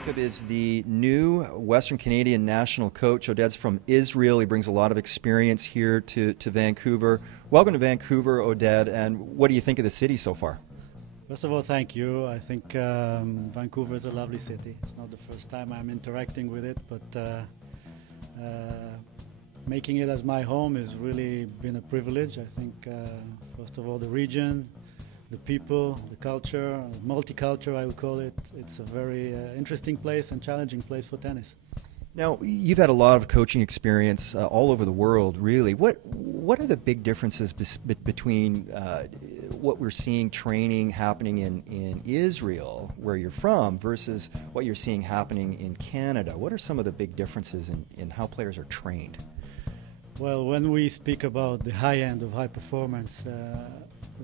Jacob is the new Western Canadian national coach. Oded's from Israel. He brings a lot of experience here to Vancouver. Welcome to Vancouver, Oded, and what do you think of the city so far? First of all, thank you. I think Vancouver is a lovely city. It's not the first time I'm interacting with it, but making it as my home has really been a privilege. I think, first of all, the region, the people, the culture, multicultural I would call it. It's a very interesting place and challenging place for tennis. Now, you've had a lot of coaching experience all over the world, really. What are the big differences between what we're seeing training happening in Israel, where you're from, versus what you're seeing happening in Canada? What are some of the big differences in how players are trained? Well, when we speak about the high end of high performance,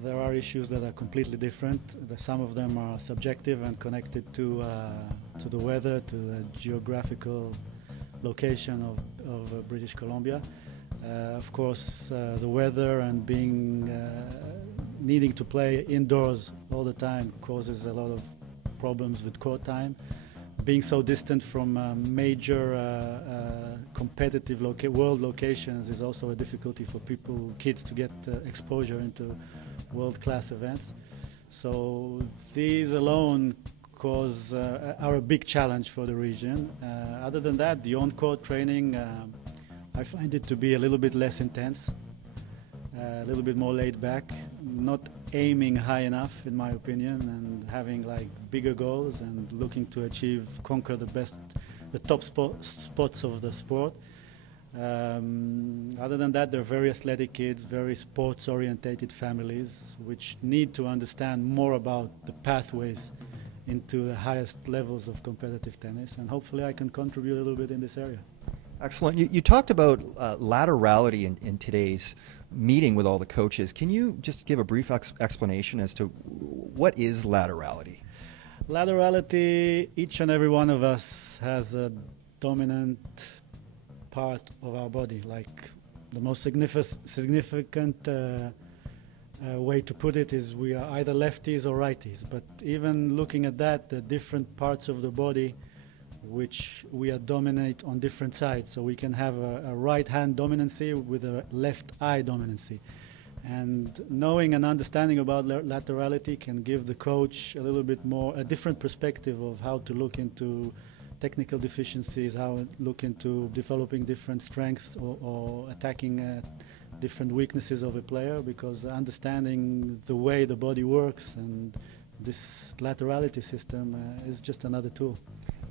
there are issues that are completely different. Some of them are subjective and connected to the weather, to the geographical location of British Columbia. Of course, the weather and needing to play indoors all the time causes a lot of problems with court time. Being so distant from major competitive world locations is also a difficulty for kids to get exposure into world-class events. So these alone are a big challenge for the region. Other than that, the on-court training, I find it to be a little bit less intense, a little bit more laid back, not aiming high enough in my opinion, and having like bigger goals and looking to conquer the top spots of the sport. Other than that, they're very athletic kids, very sports-orientated families, which need to understand more about the pathways into the highest levels of competitive tennis, and hopefully I can contribute a little bit in this area. Excellent. You talked about laterality in today's meeting with all the coaches. Can you just give a brief explanation as to what is laterality? Laterality, each and every one of us has a dominant part of our body. Like the most significant way to put it is we are either lefties or righties. But even looking at that, the different parts of the body which we dominate on different sides. So we can have a right hand dominancy with a left eye dominancy. And knowing and understanding about laterality can give the coach a little bit more, a different perspective of how to look into technical deficiencies, how to look into developing different strengths or attacking different weaknesses of a player, because understanding the way the body works and this laterality system is just another tool.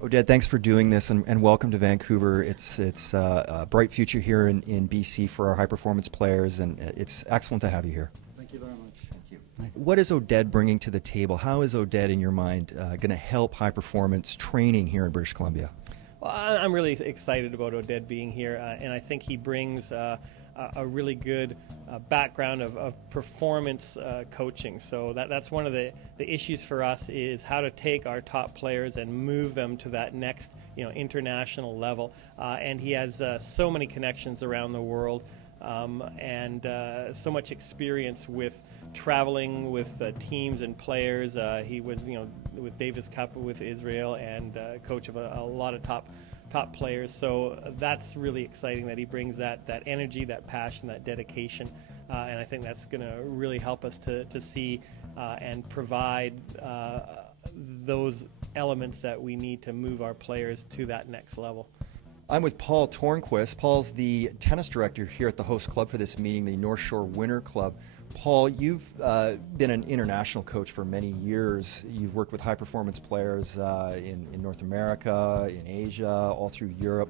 Oded, thanks for doing this, and welcome to Vancouver. It's a bright future here in BC for our high-performance players, and it's excellent to have you here. Thank you very much. Thank you. What is Oded bringing to the table? How is Oded, in your mind, going to help high-performance training here in British Columbia? Well, I'm really excited about Oded being here, and I think he brings a really good background of performance coaching. So that's one of the issues for us, is how to take our top players and move them to that next international level. And he has so many connections around the world, and so much experience with traveling with teams and players. He was with Davis Cup with Israel, and coach of a lot of top players. So that's really exciting that he brings that energy, that passion, that dedication, and I think that's going to really help us to see and provide those elements that we need to move our players to that next level. I'm with Paul Tornquist. Paul's the tennis director here at the host club for this meeting, the North Shore Winter Club. Paul, you've been an international coach for many years. You've worked with high-performance players in North America, in Asia, all through Europe.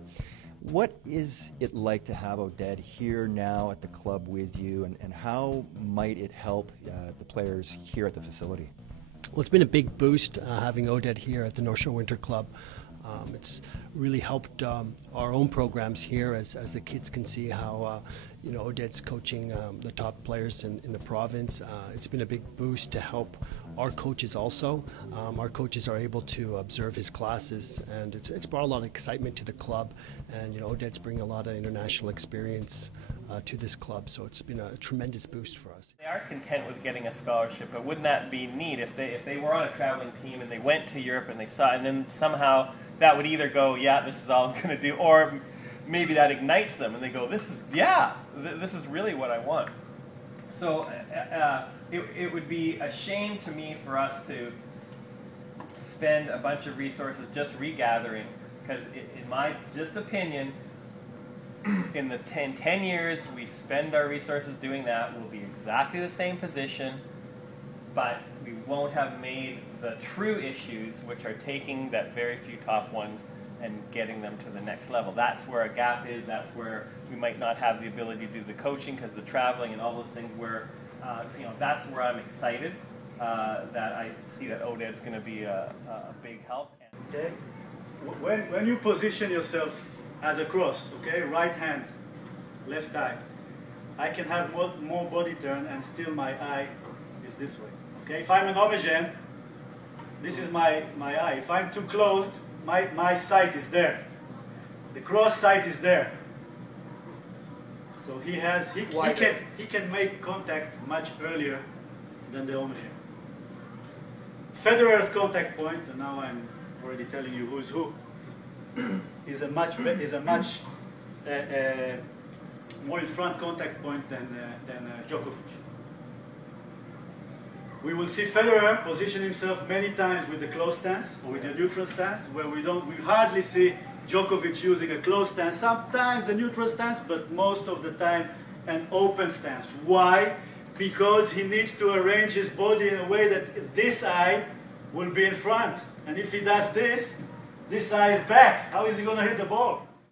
What is it like to have Oded here now at the club with you, and how might it help the players here at the facility? Well, it's been a big boost having Oded here at the North Shore Winter Club. It's really helped our own programs here, as the kids can see how Oded's coaching the top players in the province. It's been a big boost to help our coaches also. Our coaches are able to observe his classes, and it's brought a lot of excitement to the club. And Oded's bringing a lot of international experience to this club. So it's been a tremendous boost for us. They are content with getting a scholarship, but wouldn't that be neat if they were on a traveling team and they went to Europe and they saw, and then somehow that would either go, yeah, this is all I'm going to do, or maybe that ignites them and they go, this is really what I want. So it would be a shame to me for us to spend a bunch of resources just regathering, because in my just opinion, in the 10 years we spend our resources doing that, we'll be exactly the same position, but we won't have made the true issues, which are taking that very few top ones and getting them to the next level. That's where a gap is. That's where we might not have the ability to do the coaching because the traveling and all those things. Where that's where I'm excited that I see that Oded's going to be a big help. Okay, when you position yourself as a cross, okay, right hand, left eye, I can have more body turn and still my eye is this way. Okay, if I'm an homogene, this is my eye. If I'm too closed, my sight is there. The cross sight is there. So he can make contact much earlier than the homogene. Federer's contact point, and now I'm already telling you who's who, is a much more in front contact point than Djokovic. We will see Federer position himself many times with the closed stance or with the neutral stance, where we hardly see Djokovic using a closed stance. Sometimes a neutral stance, but most of the time an open stance. Why? Because he needs to arrange his body in a way that this eye will be in front. And if he does this, this eye is back. How is he going to hit the ball?